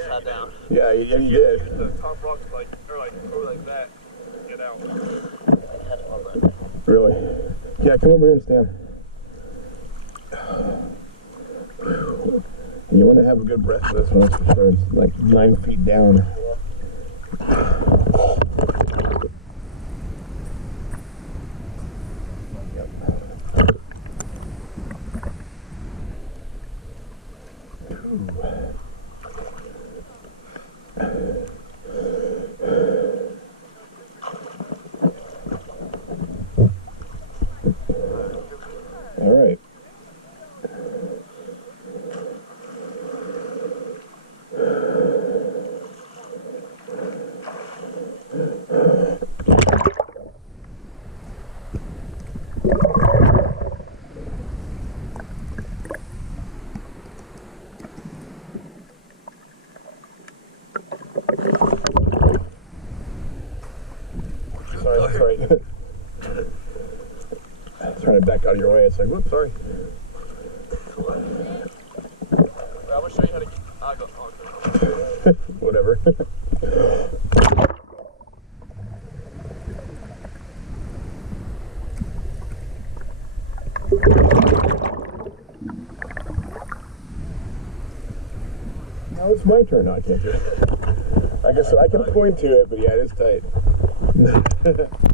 sat down. Yeah, you did. The top rocks like that. Get out. Really? Yeah, come over here and stand. You want to have a good breath for this one, that's for sure. It's like 9 feet down. All right. Sorry. Trying to back out of your way. It's like, whoops, sorry. I'm gonna show you how to get. I'll go. Whatever. Now it's my turn. I can't do it. I guess I can point to it, but yeah, it is tight.